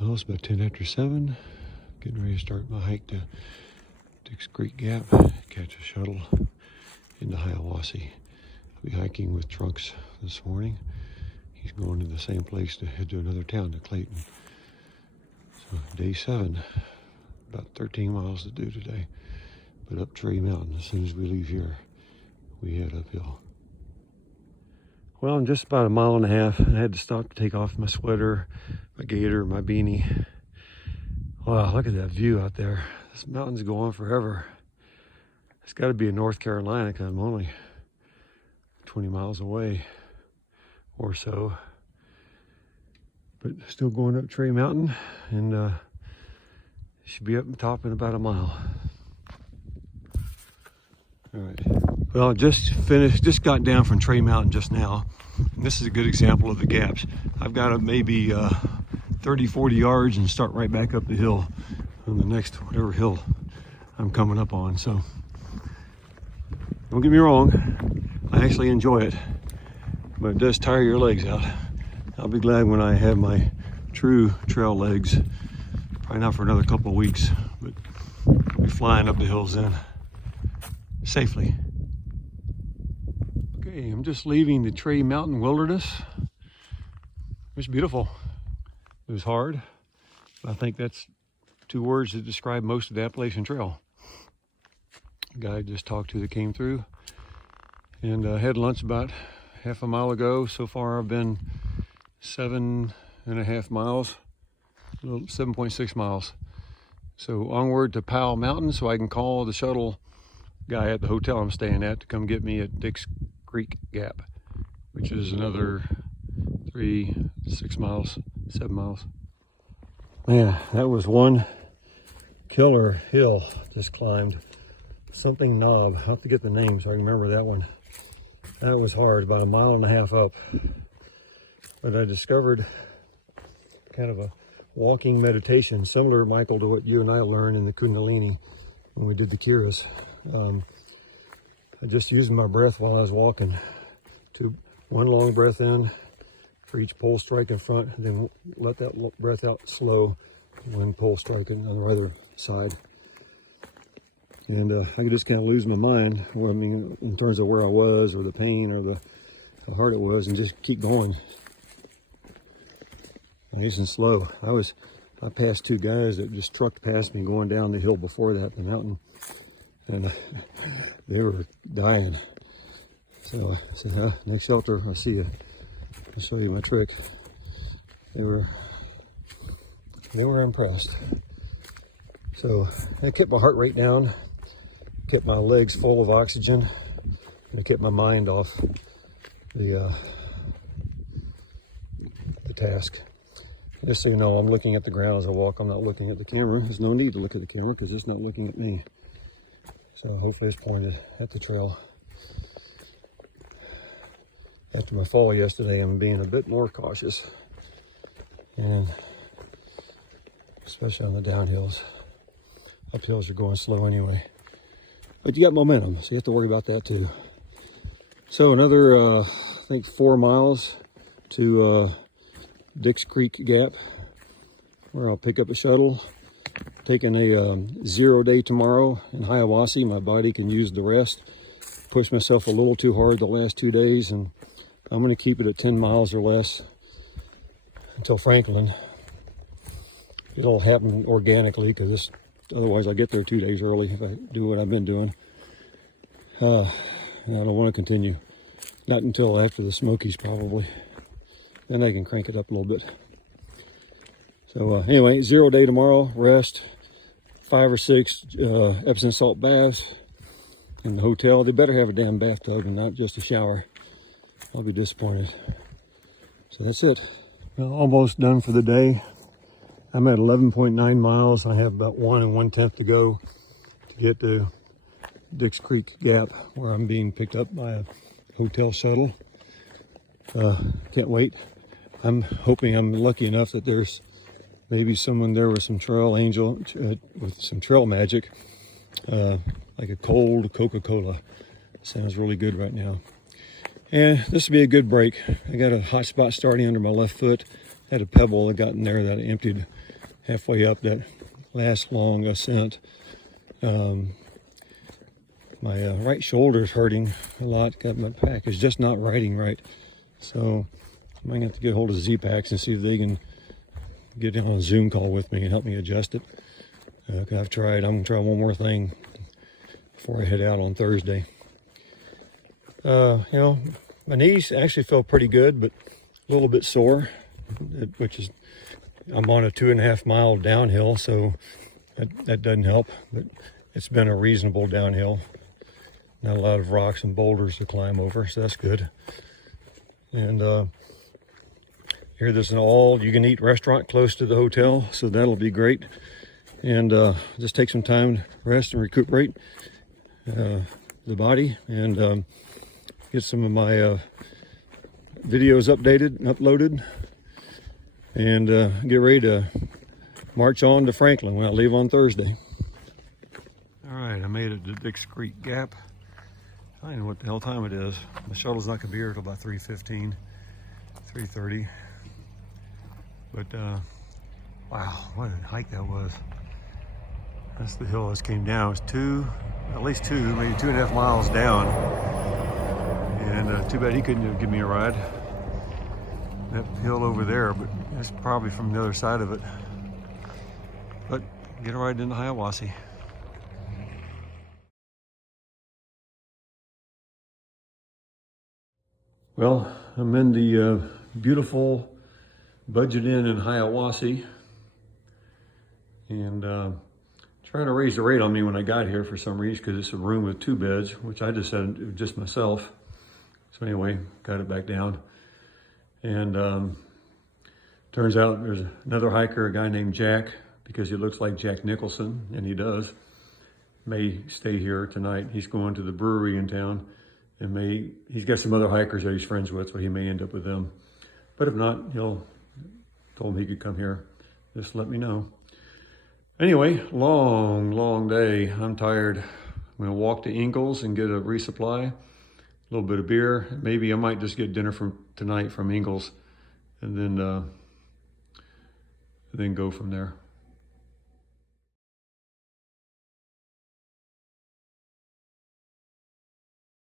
Well, it's about 10 after 7. Getting ready to start my hike to Dix Creek Gap, catch a shuttle into Hiawassee. I'll be hiking with Trunks this morning. He's going to the same place to head to another town, to Clayton. So day 7, about 13 miles to do today. But up Tree Mountain, as soon as we leave here, we head uphill. Well, I'm just about a mile and a half. I had to stop to take off my sweater, my gaiter, my beanie. Wow, look at that view out there. This mountain's go on forever. It's got to be in North Carolina because I'm only 20 miles away or so. But still going up Tree Mountain, and should be up top in about a mile. All right. Well, just got down from Tree Mountain just now. And this is a good example of the gaps. I've got maybe 30, 40 yards and start right back up the hill on the next whatever hill I'm coming up on. So don't get me wrong, I actually enjoy it, but it does tire your legs out. I'll be glad when I have my true trail legs. Probably not for another couple of weeks, but I'll be flying up the hills then safely. Okay, I'm just leaving the Tree Mountain Wilderness. It was beautiful. It was hard. I think that's 2 words that describe most of the Appalachian Trail. The guy I just talked to that came through, and had lunch about half a mile ago. So far I've been 7.5 miles, 7.6 miles. So onward to Powell Mountain so I can call the shuttle guy at the hotel I'm staying at to come get me at Dix Creek Gap, which is another 6 miles, 7 miles. Man, that was one killer hill just climbed. Something knob. I have to get the name so I can remember that one. That was hard, about 1.5 miles up. But I discovered kind of a walking meditation, similar, Michael, to what you and I learned in the Kundalini when we did the Kiras. I just used my breath while I was walking. One long breath in for each pole strike in front, and then let that breath out slow when pole striking on the other side. And I could just kind of lose my mind, in terms of where I was, or the pain, or how hard it was, and just keep going. Nice and slow. I passed 2 guys that just trucked past me going down the hill before that, the mountain, and they were dying. So I said, next shelter, I see you. I'll show you my trick. They were impressed. So I kept my heart rate down, kept my legs full of oxygen, and I kept my mind off the task. Just so you know, I'm looking at the ground as I walk. I'm not looking at the camera. There's no need to look at the camera because it's not looking at me. So hopefully it's pointed at the trail. After my fall yesterday, I'm being a bit more cautious, and especially on the downhills. Uphills are going slow anyway, but you got momentum, so you have to worry about that too. So another, I think 4 miles to Dix Creek Gap, where I'll pick up a shuttle. Taking a 0 day tomorrow in Hiawassee. My body can use the rest. Pushed myself a little too hard the last 2 days, and I'm going to keep it at 10 miles or less until Franklin. It'll happen organically because otherwise I'll get there 2 days early if I do what I've been doing. And I don't want to continue. Not until after the Smokies probably. Then I can crank it up a little bit. So anyway, 0 day tomorrow, rest, 5 or 6 Epsom salt baths in the hotel. They better have a damn bathtub and not just a shower. I'll be disappointed. So that's it. Well, almost done for the day. I'm at 11.9 miles. I have about 1 1/10 to go to get to Dix Creek Gap, where I'm being picked up by a hotel shuttle. Can't wait. I'm hoping I'm lucky enough that there's maybe someone there with some trail angel, with some trail magic, like a cold Coca-Cola. Sounds really good right now. And this will be a good break. I got a hot spot starting under my left foot. had a pebble that got in there that I emptied halfway up that last long ascent. My right shoulder is hurting a lot. Got my pack is just not riding right. So I might have to get hold of Z-Packs and see if they can get on a Zoom call with me and help me adjust it. I've tried. I'm gonna try one more thing before I head out on Thursday. You know, my knees actually feel pretty good, but a little bit sore, which is, I'm on a 2.5 mile downhill, so that doesn't help, but it's been a reasonable downhill. Not a lot of rocks and boulders to climb over, so that's good. And here there's an all-you-can-eat restaurant close to the hotel, so that'll be great. And just take some time to rest and recuperate the body, and get some of my videos updated and uploaded, and get ready to march on to Franklin when I leave on Thursday. All right, I made it to Dix Creek Gap. I don't know what the hell time it is. The shuttle's not gonna be here till about 3:15, 3:30. But wow, what a hike that was. That's the hill I just came down. It was at least two, maybe 2.5 miles down. And too bad he couldn't give me a ride. That hill over there, but it's probably from the other side of it. But get a ride into Hiawassee. Well, I'm in the beautiful Budget Inn in Hiawassee, and trying to raise the rate on me when I got here for some reason, because it's a room with 2 beds, which I just said just myself. So anyway, got it back down. And turns out there's another hiker, a guy named Jack, because he looks like Jack Nicholson, and he does, may stay here tonight. He's going to the brewery in town, and he's got some other hikers that he's friends with, so he may end up with them. But if not, told him he could come here. Just let me know. Anyway, long day. I'm tired. I'm gonna walk to Ingalls and get a resupply, a little bit of beer. Maybe I might just get dinner tonight from Ingalls, and then go from there.